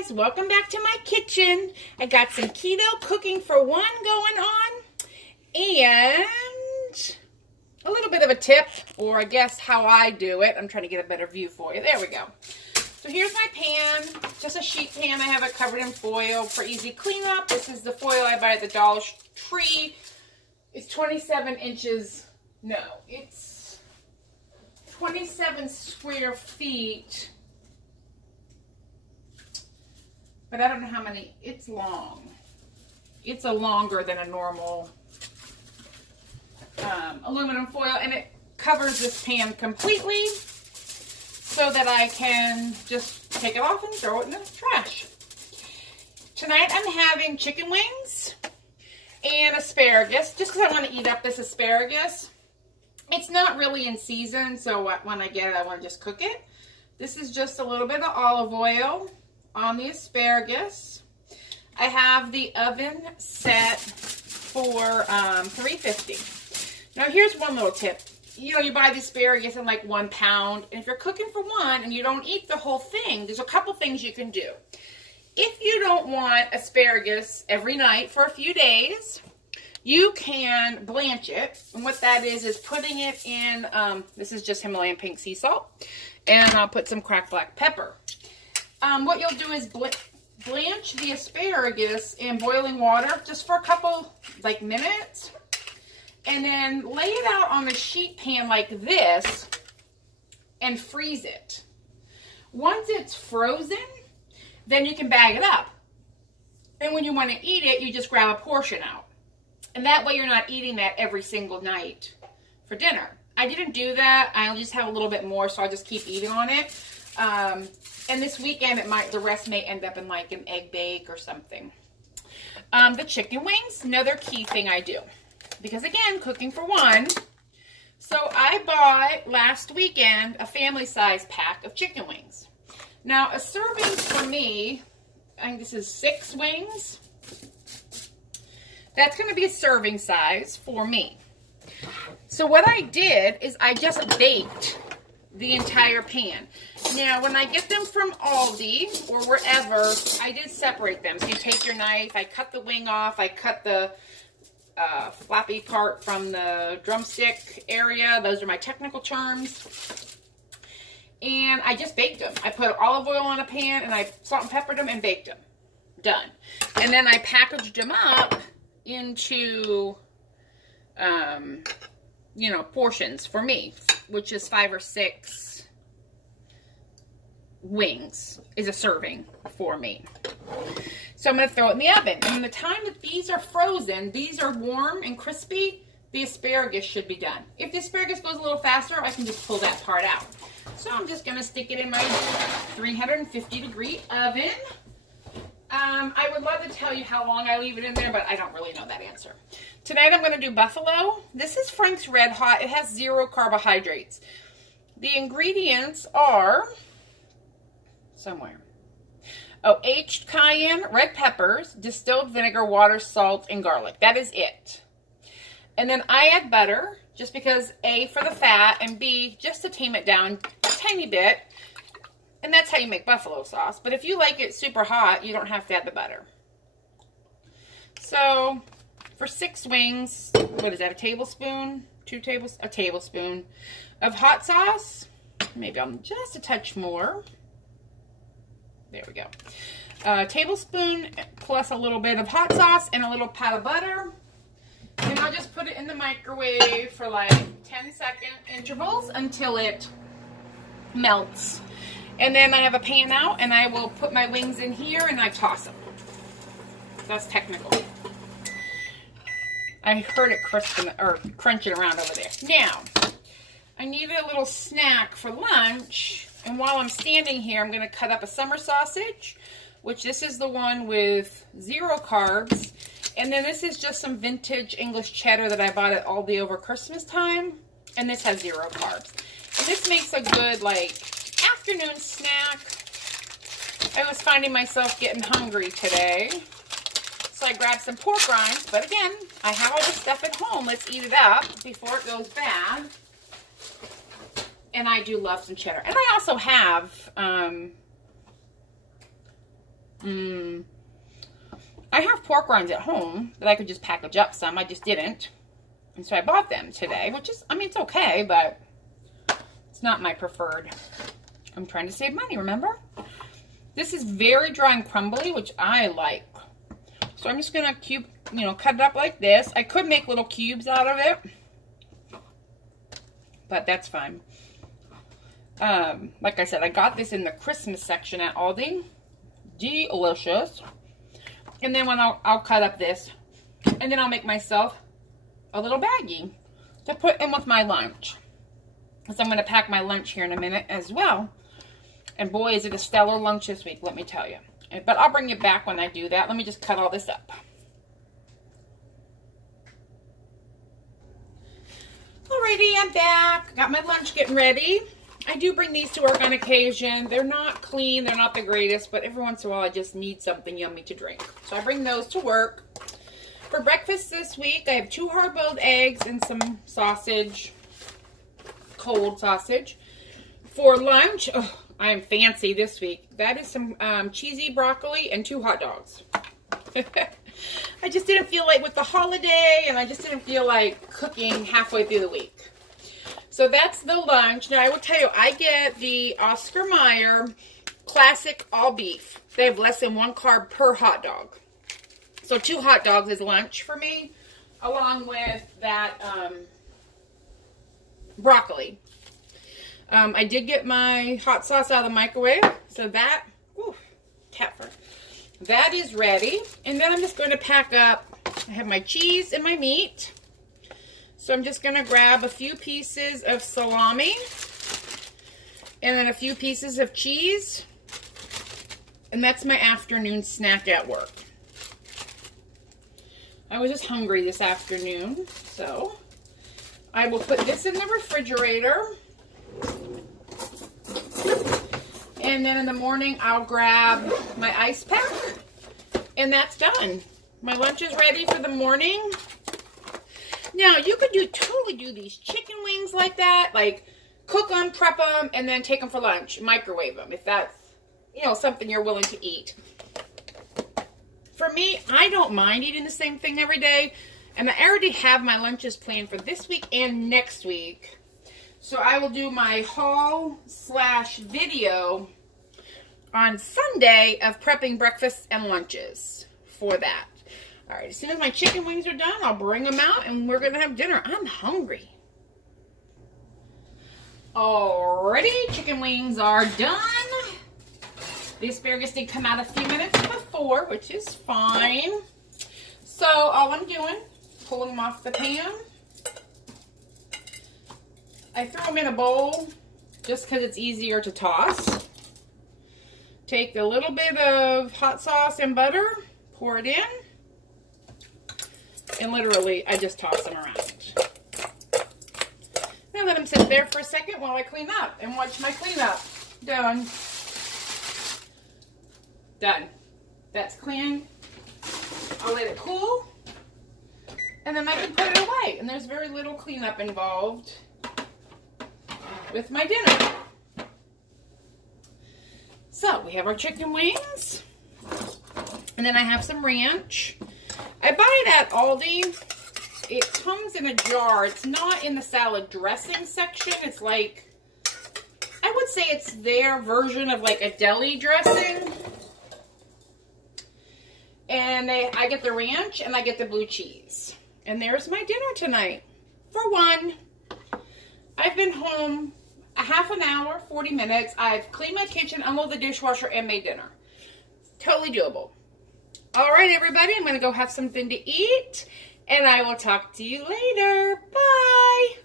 guys, welcome back to my kitchen. I got some keto cooking for one going on and a little bit of a tip, or I guess how I do it. I'm trying to get a better view for you. There we go. So here's my pan, just a sheet pan. I have it covered in foil for easy cleanup. This is the foil I buy at the Dollar Tree. It's 27 inches, no, it's 27 square feet. But I don't know how many, it's long. It's longer than a normal aluminum foil, and it covers this pan completely so that I can just take it off and throw it in the trash. Tonight I'm having chicken wings and asparagus, just because I want to eat up this asparagus. It's not really in season, so when I get it, I want to just cook it. This is just a little bit of olive oil on the asparagus. I have the oven set for 350. Now here's one little tip. You know, you buy the asparagus in like 1 pound, and if you're cooking for one and you don't eat the whole thing, there's a couple things you can do. If you don't want asparagus every night for a few days, you can blanch it. And what that is putting it in, this is just Himalayan pink sea salt, and I'll put some cracked black pepper. What you'll do is blanch the asparagus in boiling water just for a couple minutes, and then lay it out on a sheet pan like this and freeze it. Once it's frozen, then you can bag it up. And when you want to eat it, you just grab a portion out. And that way you're not eating that every single night for dinner. I didn't do that. I'll just have a little bit more, so I'll just keep eating on it. And this weekend, the rest may end up in like an egg bake or something. The chicken wings, another key thing I do. Because again, cooking for one. So I bought last weekend a family size pack of chicken wings. Now a serving for me, I think this is 6 wings. That's going to be a serving size for me. So what I did is I just baked the entire pan. Now, when I get them from Aldi or wherever, I did separate them. So you take your knife, I cut the wing off, I cut the floppy part from the drumstick area. Those are my technical terms. And I just baked them. I put olive oil on a pan, and I salt and peppered them and baked them. Done. And then I packaged them up into, you know, portions for me, which is 5 or 6 wings is a serving for me. So I'm going to throw it in the oven. And in the time that these are frozen, these are warm and crispy, the asparagus should be done. If the asparagus goes a little faster, I can just pull that part out. So I'm just going to stick it in my 350 degree oven. I would love to tell you how long I leave it in there, but I don't really know that answer. Tonight I'm going to do buffalo. This is Frank's Red Hot. It has 0 carbohydrates. The ingredients are somewhere. Oh, aged cayenne, red peppers, distilled vinegar, water, salt, and garlic. That is it. And then I add butter, just because A, for the fat, and B, just to tame it down a tiny bit. And that's how you make buffalo sauce. But if you like it super hot, you don't have to add the butter. So, for 6 wings, what is that, a tablespoon? A tablespoon of hot sauce. Maybe I'll just a touch more. There we go. A tablespoon plus a little bit of hot sauce and a little pat of butter. And I'll just put it in the microwave for like 10-second intervals until it melts. And then I have a pan out, and I will put my wings in here, and I toss them. That's technical. I heard it crunching around over there. Now, I needed a little snack for lunch, and while I'm standing here, I'm going to cut up a summer sausage, which this is the one with 0 carbs. And then this is just some vintage English cheddar that I bought at Aldi over Christmas time, and this has 0 carbs. And this makes a good, afternoon snack. I was finding myself getting hungry today, so I grabbed some pork rinds, but again, I have all this stuff at home. Let's eat it up before it goes bad. And I do love some cheddar. And I also have I have pork rinds at home that I could just package up some. I just didn't. And so I bought them today, which is, I mean, it's okay, but it's not my preferred. I'm trying to save money, remember? This is very dry and crumbly, which I like. So I'm just going to cut it up like this. I could make little cubes out of it, but that's fine. Like I said, I got this in the Christmas section at Aldi. Delicious. And then when I'll cut up this, and then I'll make myself a little baggie to put in with my lunch. So I'm going to pack my lunch here in a minute as well. And boy, is it a stellar lunch this week, let me tell you. But I'll bring it back when I do that. Let me just cut all this up. Alrighty, I'm back. Got my lunch getting ready. I do bring these to work on occasion. They're not clean. They're not the greatest. But every once in a while, I just need something yummy to drink. So I bring those to work. For breakfast this week, I have 2 hard-boiled eggs and some sausage. Cold sausage. For lunch, I am fancy this week. That is some cheesy broccoli and 2 hot dogs. I just didn't feel like with the holiday, and I just didn't feel like cooking halfway through the week. So that's the lunch. Now, I will tell you, I get the Oscar Mayer Classic All Beef. They have less than 1 carb per hot dog. So 2 hot dogs is lunch for me, along with that broccoli. I did get my hot sauce out of the microwave, so that, cat fur, that is ready. And then I'm just going to pack up, I have my cheese and my meat. So I'm just going to grab a few pieces of salami, and then a few pieces of cheese, and that's my afternoon snack at work. I was just hungry this afternoon, so I will put this in the refrigerator. And then in the morning, I'll grab my ice pack, and that's done. My lunch is ready for the morning. Now, you could totally do these chicken wings like that, like cook them, prep them, and then take them for lunch, microwave them, if that's, something you're willing to eat. For me, I don't mind eating the same thing every day, and I already have my lunches planned for this week and next week. So I will do my haul/video on Sunday of prepping breakfasts and lunches for that. All right, as soon as my chicken wings are done, I'll bring them out and we're going to have dinner. I'm hungry. Alrighty, chicken wings are done. The asparagus did come out a few minutes before, which is fine. So all I'm doing, pulling them off the pan. I throw them in a bowl just because it's easier to toss. Take a little bit of hot sauce and butter, pour it in. And literally, I just toss them around. Now let them sit there for a second while I clean up and watch my cleanup. Done. Done. That's clean. I'll let it cool. And then I can put it away. And there's very little cleanup involved with my dinner. So, we have our chicken wings. And then I have some ranch. I buy it at Aldi. It comes in a jar. It's not in the salad dressing section. It's like, I would say it's their version of like a deli dressing. And I get the ranch and I get the blue cheese. And there's my dinner tonight. For one, I've been home a half an hour, 40 minutes. I've cleaned my kitchen, unloaded the dishwasher, and made dinner. Totally doable. All right, everybody, I'm going to go have something to eat, and I will talk to you later. Bye.